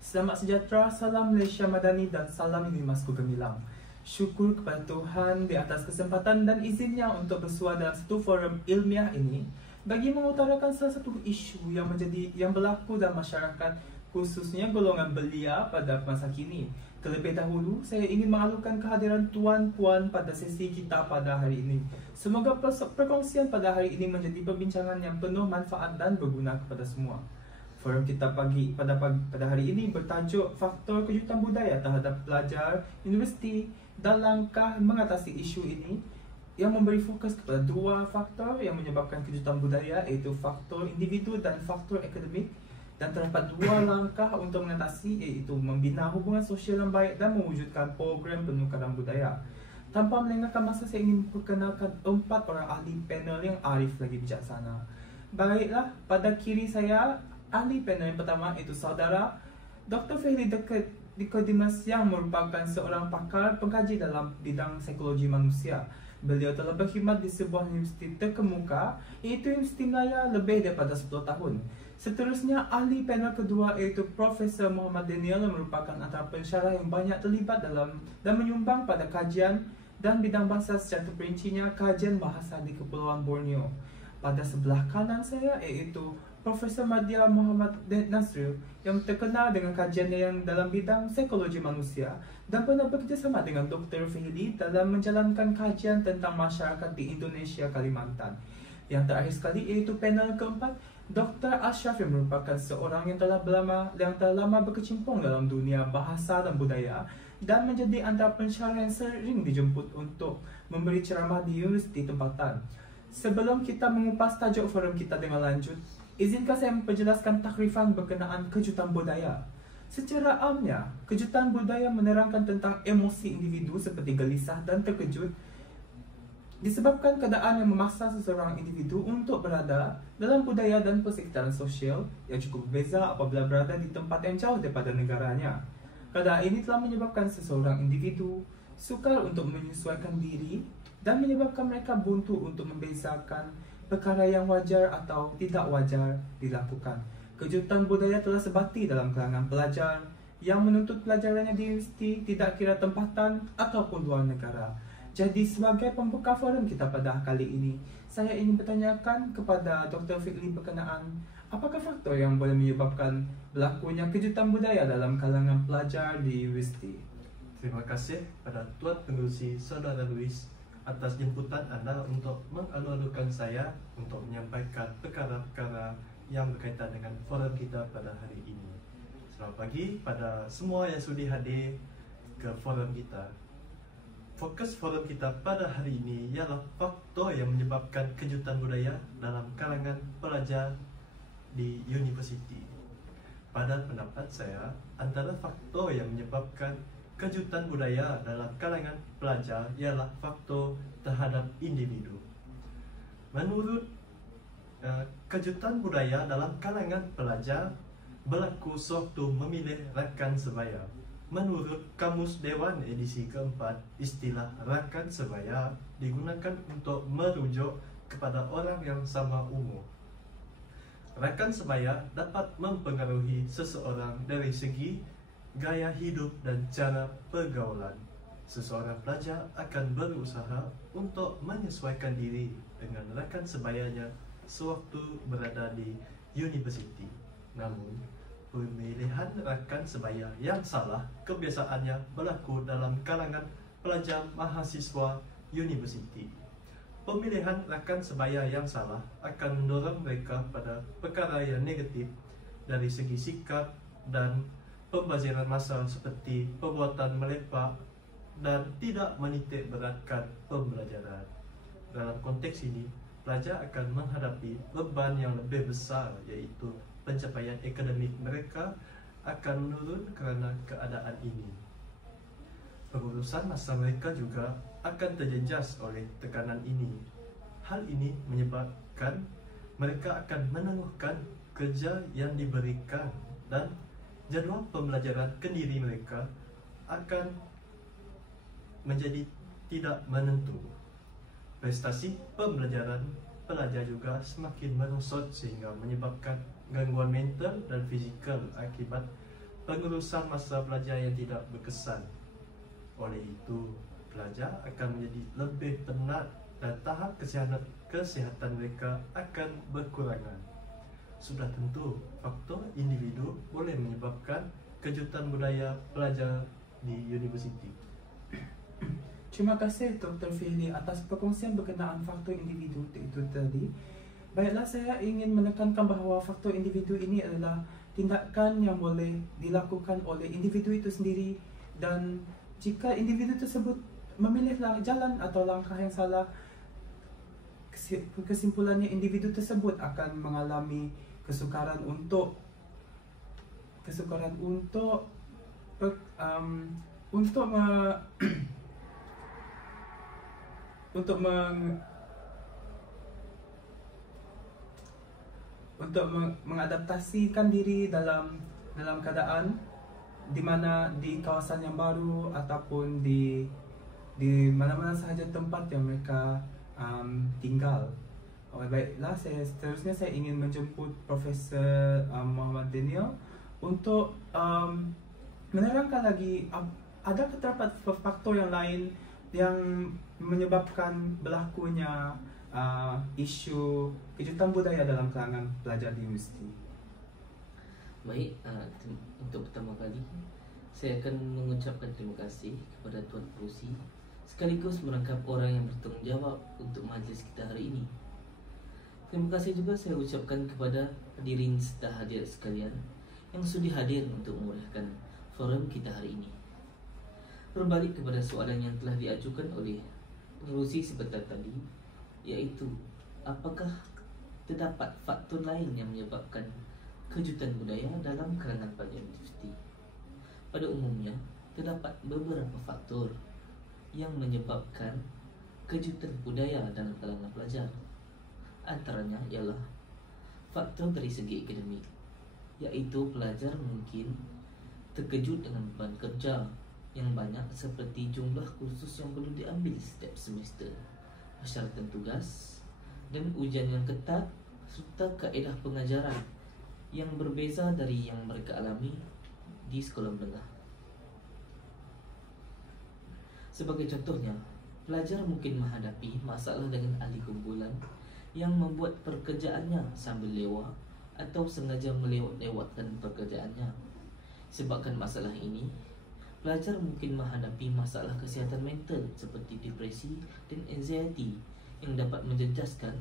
Selamat sejahtera, salam Malaysia Madani dan salam Unimasku Gemilang. Syukur kepada Tuhan di atas kesempatan dan izinnya untuk bersuara dalam satu forum ilmiah ini bagi mengutarakan salah satu isu yang berlaku dalam masyarakat, khususnya golongan belia pada masa kini. Terlebih dahulu, saya ingin mengalukan kehadiran tuan-puan pada sesi kita pada hari ini. Semoga perkongsian pada hari ini menjadi perbincangan yang penuh manfaat dan berguna kepada semua. Forum kita pada hari ini bertajuk Faktor Kejutan Budaya terhadap Pelajar Universiti dan Langkah Mengatasi Isu ini, yang memberi fokus kepada dua faktor yang menyebabkan kejutan budaya, iaitu faktor individu dan faktor akademik, dan terdapat dua langkah untuk mengatasi, iaitu membina hubungan sosial yang baik dan mewujudkan program penukaran budaya. Tanpa melengahkan masa, saya ingin perkenalkan 4 orang ahli panel yang arif lagi bijaksana. Baiklah, pada kiri saya, ahli panel yang pertama iaitu saudara Dr. Fahli Dikodemus yang merupakan seorang pakar pengkaji dalam bidang psikologi manusia. Beliau telah berkhidmat di sebuah universiti terkemuka, iaitu Universiti Melayu, lebih daripada 10 tahun. Seterusnya, ahli panel kedua iaitu Profesor Muhammad Daniel yang merupakan antara pensyarah yang banyak terlibat dalam dan menyumbang pada kajian dan bidang bahasa, secara terperincinya kajian bahasa di Kepulauan Borneo. Pada sebelah kanan saya iaitu Profesor Madya Muhammad Nasril yang terkenal dengan kajiannya yang dalam bidang psikologi manusia dan pernah bekerjasama dengan Dr. Fahli dalam menjalankan kajian tentang masyarakat di Indonesia Kalimantan. Yang terakhir sekali iaitu panel keempat, Dr. Ashraf yang merupakan seorang yang telah lama berkecimpung dalam dunia bahasa dan budaya dan menjadi antara pensyarah yang sering dijemput untuk memberi ceramah di universiti tempatan. Sebelum kita mengupas tajuk forum kita dengan lanjut, izinkan saya memperjelaskan takrifan berkenaan kejutan budaya. Secara amnya, kejutan budaya menerangkan tentang emosi individu seperti gelisah dan terkejut disebabkan keadaan yang memaksa seseorang individu untuk berada dalam budaya dan persekitaran sosial yang cukup berbeza apabila berada di tempat yang jauh daripada negaranya. Keadaan ini telah menyebabkan seseorang individu sukar untuk menyesuaikan diri dan menyebabkan mereka buntu untuk membezakan perkara yang wajar atau tidak wajar dilakukan. Kejutan budaya telah sebati dalam kalangan pelajar yang menuntut pelajarannya di universiti, tidak kira tempatan ataupun luar negara. Jadi sebagai pembuka forum kita pada kali ini, saya ingin bertanyakan kepada Dr. Fahli berkenaan apakah faktor yang boleh menyebabkan berlakunya kejutan budaya dalam kalangan pelajar di universiti. Terima kasih pada Tuan Pengerusi Saudara Luis atas jemputan anda untuk mengalu-alukan saya untuk menyampaikan perkara-perkara yang berkaitan dengan forum kita pada hari ini. Selamat pagi pada semua yang sudi hadir ke forum kita. Fokus forum kita pada hari ini ialah faktor yang menyebabkan kejutan budaya dalam kalangan pelajar di universiti. Pada pendapat saya, antara faktor yang menyebabkan kejutan budaya dalam kalangan pelajar ialah faktor terhadap individu. Menurut kejutan budaya dalam kalangan pelajar berlaku sewaktu memilih rakan sebaya. Menurut Kamus Dewan edisi keempat, istilah rakan sebaya digunakan untuk merujuk kepada orang yang sama umur. Rakan sebaya dapat mempengaruhi seseorang dari segi gaya hidup dan cara pergaulan. Seseorang pelajar akan berusaha untuk menyesuaikan diri dengan rakan sebayanya sewaktu berada di universiti. Namun, pemilihan rakan sebaya yang salah kebiasaannya berlaku dalam kalangan pelajar mahasiswa universiti. Pemilihan rakan sebaya yang salah akan mendorong mereka pada perkara yang negatif dari segi sikap dan pembaziran masa seperti perbuatan melepak dan tidak menitik beratkan pembelajaran. Dalam konteks ini, pelajar akan menghadapi beban yang lebih besar, iaitu pencapaian akademik mereka akan menurun kerana keadaan ini. Pengurusan masa mereka juga akan terjejas oleh tekanan ini. Hal ini menyebabkan mereka akan menangguhkan kerja yang diberikan dan jadual pembelajaran kendiri mereka akan menjadi tidak menentu. Prestasi pembelajaran pelajar juga semakin merosot sehingga menyebabkan gangguan mental dan fizikal akibat pengurusan masa belajar yang tidak berkesan. Oleh itu, pelajar akan menjadi lebih penat dan tahap kesihatan mereka akan berkurangan. Sudah tentu, faktor individu boleh menyebabkan kejutan budaya pelajar di universiti. Terima kasih Dr. Fili atas perkongsian berkenaan faktor individu itu tadi. Baiklah, saya ingin menekankan bahawa faktor individu ini adalah tindakan yang boleh dilakukan oleh individu itu sendiri, dan jika individu tersebut memilih jalan atau langkah yang salah, kesimpulannya individu tersebut akan mengalami kesukaran untuk mengadaptasikan diri dalam keadaan di mana di kawasan yang baru ataupun di mana-mana sahaja tempat yang mereka tinggal. Baiklah, seterusnya saya ingin menjemput Profesor Muhammad Daniel untuk menerangkan lagi adakah terdapat faktor yang lain yang menyebabkan berlakunya isu kejutan budaya dalam kalangan pelajar di universiti. Baik, untuk pertama kali saya akan mengucapkan terima kasih kepada Tuan Perusi sekaligus merangkap orang yang bertanggung jawab untuk majlis kita hari ini. Terima kasih juga saya ucapkan kepada hadirin serta hadirat sekalian yang sudi hadir untuk memeriahkan forum kita hari ini. Berbalik kepada soalan yang telah diajukan oleh penerusi sebentar tadi, iaitu apakah terdapat faktor lain yang menyebabkan kejutan budaya dalam kalangan pelajar universiti? Pada umumnya, terdapat beberapa faktor yang menyebabkan kejutan budaya dalam kalangan pelajar. Antaranya ialah faktor dari segi akademik, iaitu pelajar mungkin terkejut dengan beban kerja yang banyak seperti jumlah kursus yang perlu diambil setiap semester, persyaratan tugas dan ujian yang ketat serta kaedah pengajaran yang berbeza dari yang mereka alami di sekolah menengah. Sebagai contohnya, pelajar mungkin menghadapi masalah dengan ahli kumpulan yang membuat pekerjaannya sambil lewat atau sengaja melewat-lewatkan pekerjaannya. Sebabkan masalah ini, pelajar mungkin menghadapi masalah kesihatan mental seperti depresi dan anxiety yang dapat menjejaskan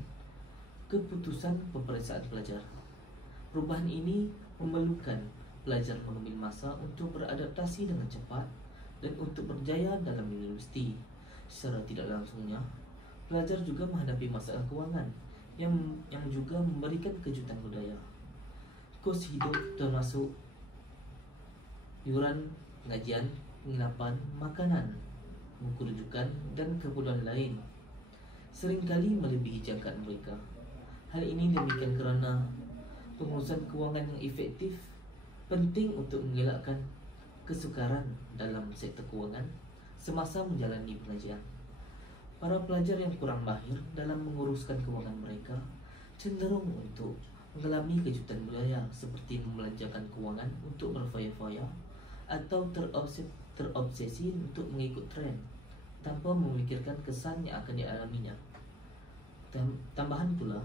keputusan peperiksaan pelajar. Perubahan ini memerlukan pelajar mengambil masa untuk beradaptasi dengan cepat dan untuk berjaya dalam universiti. Secara tidak langsungnya, pelajar juga menghadapi masalah kewangan yang juga memberikan kejutan budaya. Kos hidup termasuk yuran pengajian, penginapan, makanan, buku rujukan dan keperluan lain seringkali melebihi jangkaan mereka. Hal ini demikian kerana pengurusan kewangan yang efektif penting untuk mengelakkan kesukaran dalam sektor kewangan semasa menjalani pengajian. Para pelajar yang kurang mahir dalam menguruskan kewangan mereka cenderung untuk mengalami kejutan budaya seperti membelanjakan kewangan untuk berfoya-foya atau terobsesi untuk mengikut tren tanpa memikirkan kesan yang akan dialaminya. Tambahan pula,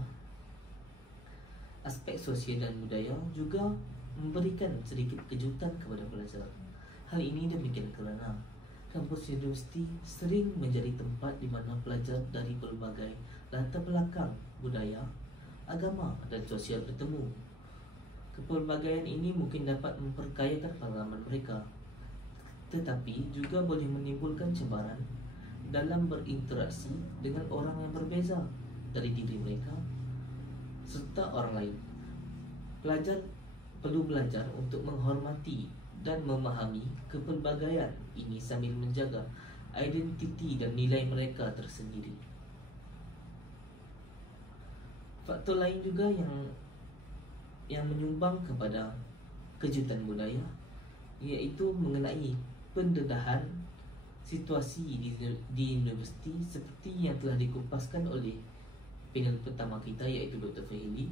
aspek sosial dan budaya juga memberikan sedikit kejutan kepada pelajar. Hal ini demikian kerana kampus universiti sering menjadi tempat di mana pelajar dari berbagai latar belakang budaya, agama dan sosial bertemu. Kepelbagaian ini mungkin dapat memperkayakan pengalaman mereka, tetapi juga boleh menimbulkan cabaran dalam berinteraksi dengan orang yang berbeza dari diri mereka serta orang lain. Pelajar perlu belajar untuk menghormati dan memahami kepelbagaian ini sambil menjaga identiti dan nilai mereka tersendiri. Faktor lain juga yang menyumbang kepada kejutan budaya iaitu mengenai pendedahan situasi di universiti seperti yang telah dikupaskan oleh panel pertama kita iaitu Dr. Fahili.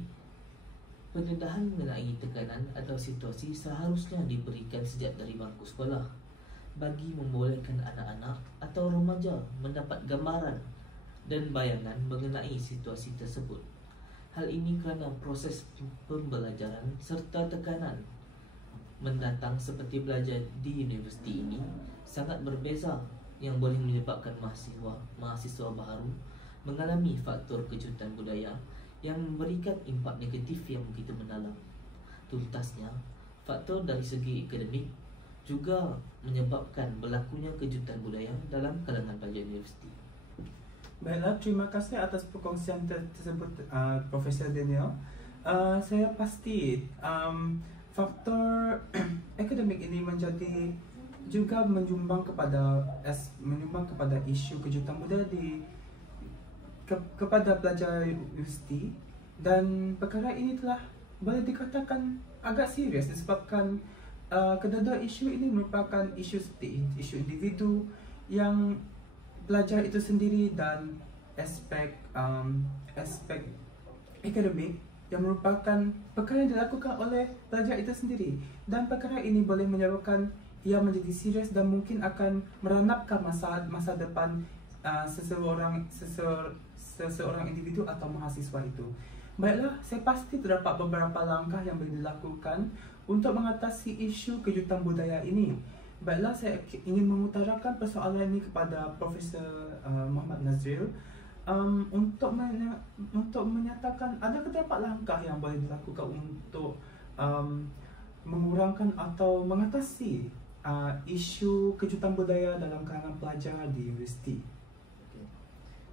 Pendedahan mengenai tekanan atau situasi seharusnya diberikan sejak dari bangku sekolah bagi membolehkan anak-anak atau remaja mendapat gambaran dan bayangan mengenai situasi tersebut. Hal ini kerana proses pembelajaran serta tekanan mendatang seperti belajar di universiti ini sangat berbeza, yang boleh menyebabkan mahasiswa baru mengalami faktor kejutan budaya yang memberikan impak negatif yang begitu mendalam. Tuntasnya, faktor dari segi akademik juga menyebabkan berlakunya kejutan budaya dalam kalangan pelajar universiti. Baiklah, terima kasih atas perkongsian tersebut, Profesor Daniel. Saya pasti faktor akademik ini menjadi juga menyumbang kepada isu kejutan budaya kepada pelajar universiti, dan perkara ini telah boleh dikatakan agak serius disebabkan kedua-dua isu ini merupakan isu seperti isu individu yang pelajar itu sendiri dan aspek akademik yang merupakan perkara yang dilakukan oleh pelajar itu sendiri, dan perkara ini boleh menyebabkan ia menjadi serius dan mungkin akan meranapkan masa depan seseorang individu atau mahasiswa itu. Baiklah, saya pasti terdapat beberapa langkah yang boleh dilakukan untuk mengatasi isu kejutan budaya ini. Baiklah, saya ingin mengutarakan persoalan ini kepada Profesor Muhammad Nazril untuk menyatakan ada terdapat langkah yang boleh dilakukan untuk mengurangkan atau mengatasi isu kejutan budaya dalam kalangan pelajar di universiti.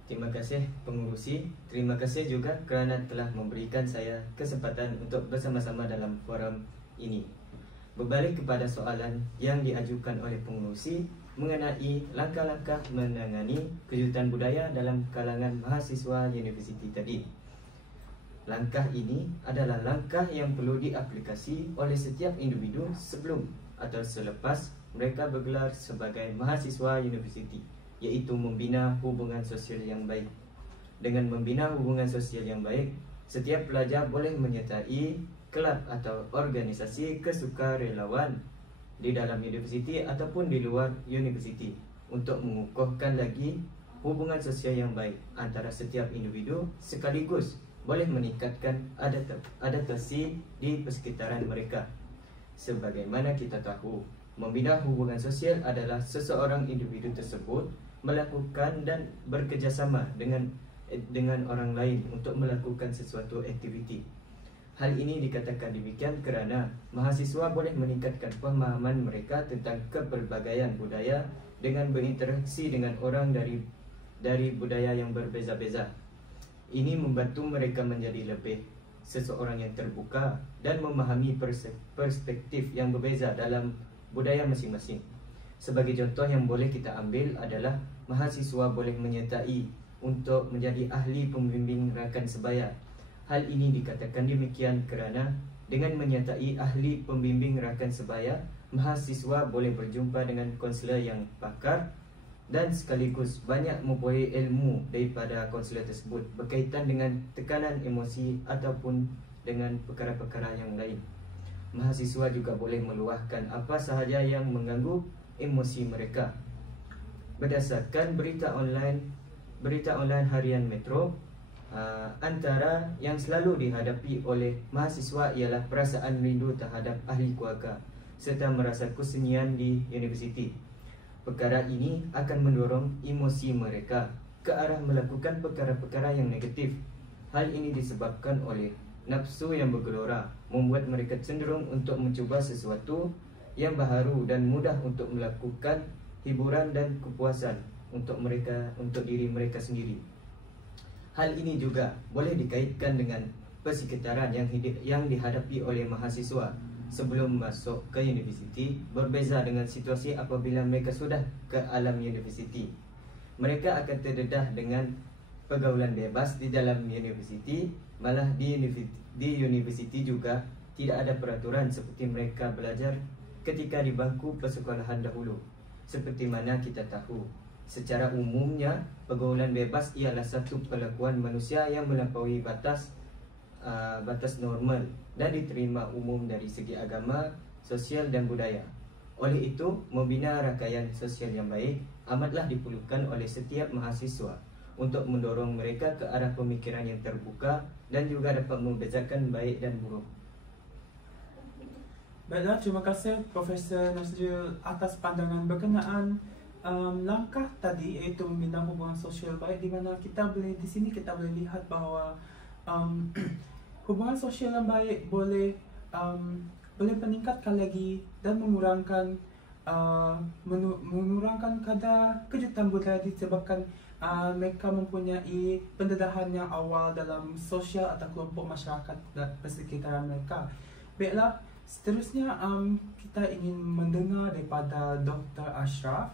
Terima kasih pengurusi. Terima kasih juga kerana telah memberikan saya kesempatan untuk bersama-sama dalam forum ini. Berbalik kepada soalan yang diajukan oleh pengurusi mengenai langkah-langkah menangani kejutan budaya dalam kalangan mahasiswa universiti tadi. Langkah ini adalah langkah yang perlu diaplikasi oleh setiap individu sebelum atau selepas mereka bergelar sebagai mahasiswa universiti, iaitu membina hubungan sosial yang baik. Dengan membina hubungan sosial yang baik, setiap pelajar boleh menyertai kelab atau organisasi kesukarelawan di dalam universiti ataupun di luar universiti untuk mengukuhkan lagi hubungan sosial yang baik antara setiap individu, sekaligus boleh meningkatkan adaptasi di persekitaran mereka. Sebagaimana kita tahu, membina hubungan sosial adalah seseorang individu tersebut melakukan dan bekerjasama dengan orang lain untuk melakukan sesuatu aktiviti. Hal ini dikatakan demikian kerana mahasiswa boleh meningkatkan pemahaman mereka tentang kepelbagaian budaya dengan berinteraksi dengan orang dari budaya yang berbeza-beza. Ini membantu mereka menjadi lebih seseorang yang terbuka dan memahami perspektif yang berbeza dalam budaya masing-masing. Sebagai contoh yang boleh kita ambil adalah mahasiswa boleh menyertai untuk menjadi ahli pembimbing rakan sebaya. Hal ini dikatakan demikian kerana dengan menyertai ahli pembimbing rakan sebaya, mahasiswa boleh berjumpa dengan konselor yang pakar dan sekaligus banyak memperoleh ilmu daripada konselor tersebut berkaitan dengan tekanan emosi ataupun dengan perkara-perkara yang lain. Mahasiswa juga boleh meluahkan apa sahaja yang mengganggu emosi mereka. Berdasarkan berita online harian Metro, antara yang selalu dihadapi oleh mahasiswa ialah perasaan rindu terhadap ahli keluarga serta merasa kesunyian di universiti. Perkara ini akan mendorong emosi mereka ke arah melakukan perkara-perkara yang negatif. Hal ini disebabkan oleh nafsu yang bergelora, membuat mereka cenderung untuk mencuba sesuatu yang baharu dan mudah untuk melakukan hiburan dan kepuasan untuk diri mereka sendiri. Hal ini juga boleh dikaitkan dengan persekitaran yang dihadapi oleh mahasiswa sebelum masuk ke universiti, berbeza dengan situasi apabila mereka sudah ke alam universiti. Mereka akan terdedah dengan pergaulan bebas di dalam universiti. Malah di universiti juga tidak ada peraturan seperti mereka belajar ketika di bangku persekolahan dahulu. Seperti mana kita tahu, secara umumnya pergaulan bebas ialah satu perlakuan manusia yang melampaui batas batas normal dan diterima umum dari segi agama, sosial dan budaya. Oleh itu, membina rangkaian sosial yang baik amatlah diperlukan oleh setiap mahasiswa untuk mendorong mereka ke arah pemikiran yang terbuka dan juga dapat membezakan baik dan buruk. Baiklah, terima kasih Profesor Nazril atas pandangan berkenaan langkah tadi, iaitu membina hubungan sosial baik, di mana di sini kita boleh lihat bahawa hubungan sosial yang baik boleh meningkatkan lagi dan mengurangkan kadar kejutan budaya disebabkan mereka mempunyai pendedahan yang awal dalam sosial atau kelompok masyarakat persekitaran mereka. Baiklah, seterusnya kita ingin mendengar daripada Dr. Ashraf.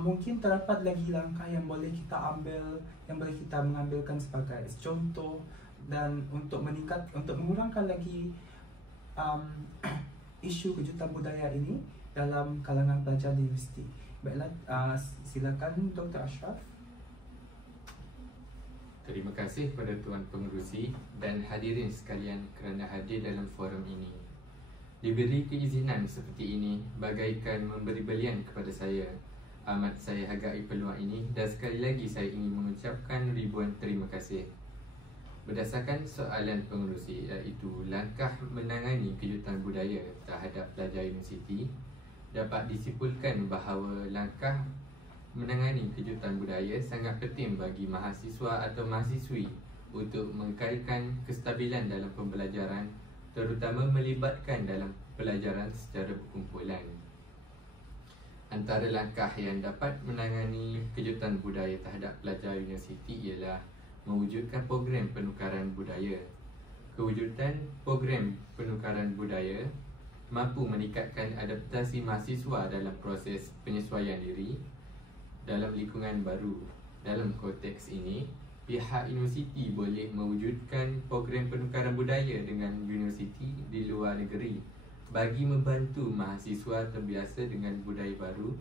Mungkin terdapat lagi langkah yang boleh kita ambil, yang boleh kita mengambilkan sebagai contoh dan untuk mengurangkan lagi isu kejutan budaya ini dalam kalangan pelajar di universiti. Baiklah, silakan Dr. Ashraf. Terima kasih kepada Tuan Pengerusi dan hadirin sekalian kerana hadir dalam forum ini. Diberi keizinan seperti ini bagaikan memberi belian kepada saya. Amat saya hargai peluang ini dan sekali lagi saya ingin mengucapkan ribuan terima kasih. Berdasarkan soalan pengerusi, iaitu langkah menangani kejutan budaya terhadap pelajar universiti, dapat disimpulkan bahawa langkah menangani kejutan budaya sangat penting bagi mahasiswa atau mahasiswi untuk mengekalkan kestabilan dalam pembelajaran, terutama melibatkan dalam pelajaran secara berkumpulan. Antara langkah yang dapat menangani kejutan budaya terhadap pelajar universiti ialah mewujudkan program penukaran budaya. Kewujudan program penukaran budaya mampu meningkatkan adaptasi mahasiswa dalam proses penyesuaian diri dalam lingkungan baru. Dalam konteks ini, pihak universiti boleh mewujudkan program penukaran budaya dengan universiti di luar negeri bagi membantu mahasiswa terbiasa dengan budaya baru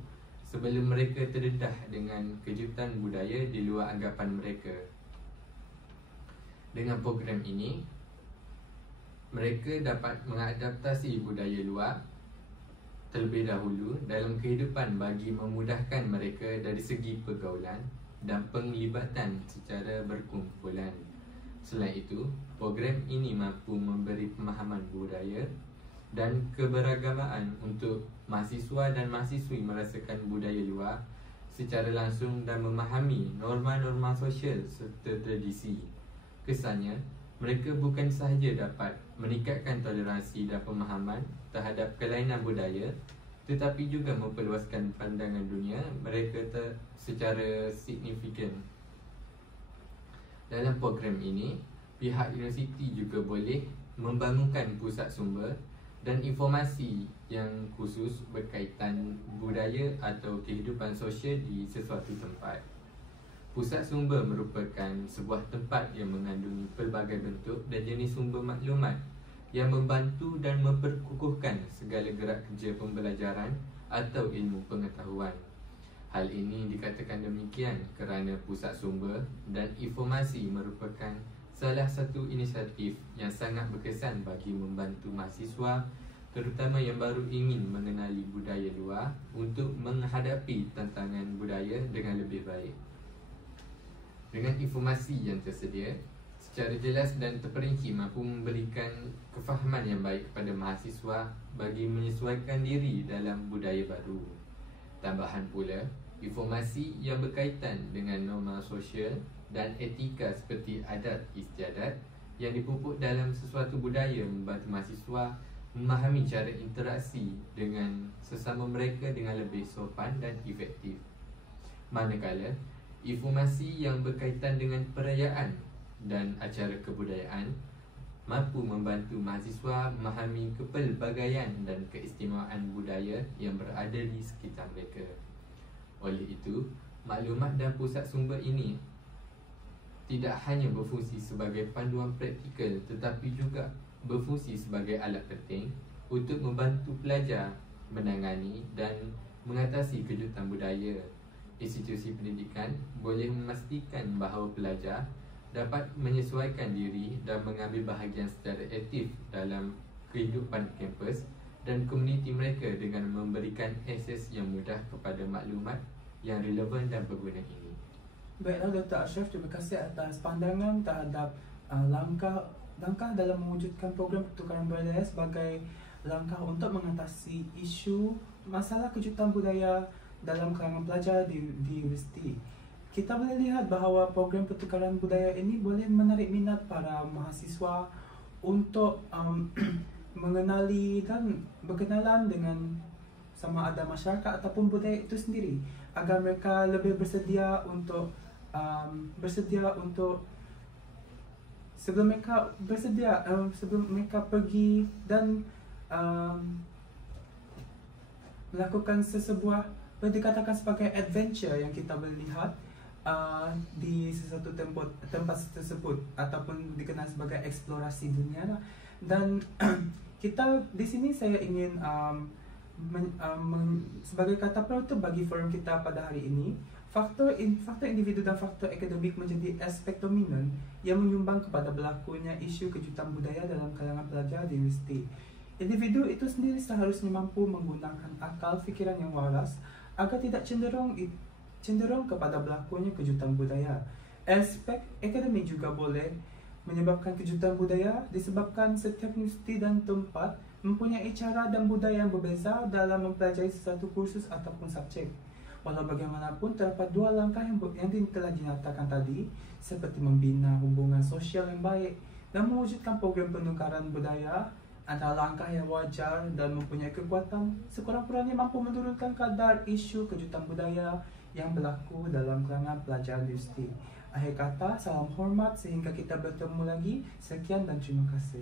sebelum mereka terdedah dengan kejutan budaya di luar anggapan mereka. Dengan program ini, mereka dapat mengadaptasi budaya luar terlebih dahulu dalam kehidupan bagi memudahkan mereka dari segi pergaulan dan penglibatan secara berkumpulan. Selain itu, program ini mampu memberi pemahaman budaya dan keberagamaan untuk mahasiswa dan mahasiswi merasakan budaya luar secara langsung dan memahami norma-norma sosial serta tradisi. Kesannya, mereka bukan sahaja dapat meningkatkan toleransi dan pemahaman terhadap kelainan budaya, tetapi juga memperluaskan pandangan dunia mereka secara signifikan. Dalam program ini, pihak universiti juga boleh membangunkan pusat sumber dan informasi yang khusus berkaitan budaya atau kehidupan sosial di sesuatu tempat. Pusat sumber merupakan sebuah tempat yang mengandungi pelbagai bentuk dan jenis sumber maklumat yang membantu dan memperkukuhkan segala gerak kerja pembelajaran atau ilmu pengetahuan. Hal ini dikatakan demikian kerana pusat sumber dan informasi merupakan salah satu inisiatif yang sangat berkesan bagi membantu mahasiswa, terutama yang baru ingin mengenali budaya luar, untuk menghadapi tantangan budaya dengan lebih baik. Dengan informasi yang tersedia, secara jelas dan terperinci mampu memberikan kefahaman yang baik kepada mahasiswa bagi menyesuaikan diri dalam budaya baru. Tambahan pula, informasi yang berkaitan dengan norma sosial dan etika seperti adat istiadat yang dipupuk dalam sesuatu budaya membantu mahasiswa memahami cara interaksi dengan sesama mereka dengan lebih sopan dan efektif. Manakala, informasi yang berkaitan dengan perayaan dan acara kebudayaan mampu membantu mahasiswa memahami kepelbagaian dan keistimewaan budaya yang berada di sekitar mereka. Oleh itu, maklumat dan pusat sumber ini tidak hanya berfungsi sebagai panduan praktikal tetapi juga berfungsi sebagai alat penting untuk membantu pelajar menangani dan mengatasi kejutan budaya. Institusi pendidikan boleh memastikan bahawa pelajar dapat menyesuaikan diri dan mengambil bahagian secara aktif dalam kehidupan kampus dan komuniti mereka dengan memberikan akses yang mudah kepada maklumat yang relevan dan berguna ini. Baiklah Dr. Ashraf, terima kasih atas pandangan terhadap langkah dalam mewujudkan program pertukaran budaya sebagai langkah untuk mengatasi isu masalah kejutan budaya dalam kalangan pelajar di universiti. Kita boleh lihat bahawa program pertukaran budaya ini boleh menarik minat para mahasiswa untuk mengenali dan berkenalan dengan sama ada masyarakat ataupun budaya itu sendiri, agar mereka lebih bersedia untuk sebelum mereka pergi dan melakukan sesebuah boleh dikatakan sebagai adventure yang kita boleh lihat di sesuatu tempat tersebut ataupun dikenal sebagai eksplorasi dunia lah. Dan kita di sini saya ingin sebagai kata penutup bagi forum kita pada hari ini, faktor individu dan faktor akademik menjadi aspek dominan yang menyumbang kepada berlakunya isu kejutan budaya dalam kalangan pelajar di universiti. Individu itu sendiri seharusnya mampu menggunakan akal fikiran yang waras agar tidak cenderung kepada berlakunya kejutan budaya. Aspek akademik juga boleh menyebabkan kejutan budaya disebabkan setiap universiti dan tempat mempunyai cara dan budaya yang berbeza dalam mempelajari sesuatu kursus ataupun subjek. Walau bagaimanapun, terdapat dua langkah yang telah dinyatakan tadi, seperti membina hubungan sosial yang baik dan mewujudkan program penukaran budaya antara langkah yang wajar dan mempunyai kekuatan sekurang-kurangnya mampu menurunkan kadar isu kejutan budaya yang berlaku dalam kalangan pelajar universiti. Akhir kata, salam hormat sehingga kita bertemu lagi. Sekian dan terima kasih.